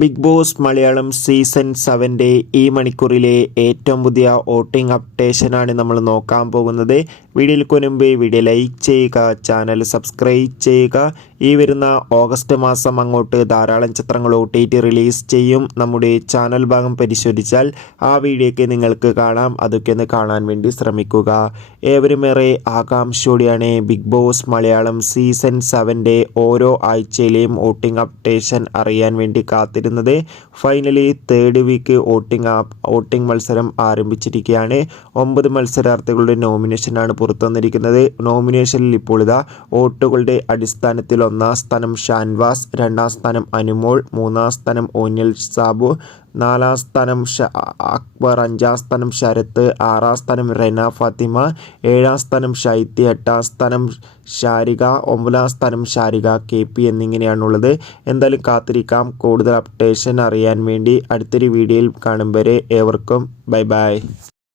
Big boss Malayalam season 7 ഈ മണിക്കൂറിലെ ഏറ്റവും പുതിയ വോട്ടിംഗ് അപ്ഡേഷനാണ് നമ്മൾ നോക്കാൻ പോകുന്നത്. വീഡിയോയ്ക്ക് മുൻപ് വീഡിയോ ലൈക്ക് ചെയ്യുക, ചാനൽ സബ്സ്ക്രൈബ് ചെയ്യുക. ഈ വരുന്ന ഓഗസ്റ്റ് മാസം അങ്ങോട്ട് ധാരാളം ചിത്രങ്ങൾ OTT റിലീസ് ചെയ്യും. നമ്മുടെ ചാനൽ ഭാഗം പരിശോധിച്ചാൽ ആ വീഡിയോയ്ക്ക് നിങ്ങൾക്ക് കാണാം. അതൊക്കെ ഒന്ന് കാണാൻ വേണ്ടി ശ്രമിക്കുക. ഏവരും ഏറെ ആകാംക്ഷയോടെയാണ് ബിഗ് ബോസ് മലയാളം സീസൺ 7 ഓരോ ആഴ്ചയിലെയും വോട്ടിംഗ് അപ്ഡേഷൻ അറിയാൻ വേണ്ടി കാത്തിരുന്നത്. ഫൈനലി തേർഡ് വീക്ക് വോട്ടിംഗ് മത്സരം ആരംഭിച്ചിരിക്കുകയാണ്. 9 മത്സരാർത്ഥികളുടെ നോമിനേഷനാണ് പുറത്തു വന്നിരിക്കുന്നത്. നോമിനേഷനിൽ ഇപ്പോൾ വോട്ടുകളുടെ അടിസ്ഥാനത്തിൽ 1-ാം സ്ഥാനം ഷാൻവാസ്, 2-ാം സ്ഥാനം അനുമോൾ, 3-ാം സ്ഥാനം ഓനിൽ സാബു, 4-ാം സ്ഥാനം അക്ബർ, 5-ാം സ്ഥാനം ശരത്ത്, 6-ാം സ്ഥാനം റെന ഫാത്തിമ, 7-ാം സ്ഥാനം ഷൈത്തി, 8-ാം സ്ഥാനം ഷാരിക, 9-ാം സ്ഥാനം ഷാരിക KP എന്നിങ്ങനെയാണുള്ളത്. എന്തായാലും കാത്തിരിക്കാം കൂടുതൽ അപ്ഡേഷൻ അറിയാൻ വേണ്ടി. അടുത്തൊരു വീഡിയോയിൽ കാണും വരെ ഏവർക്കും ബൈ ബൈ.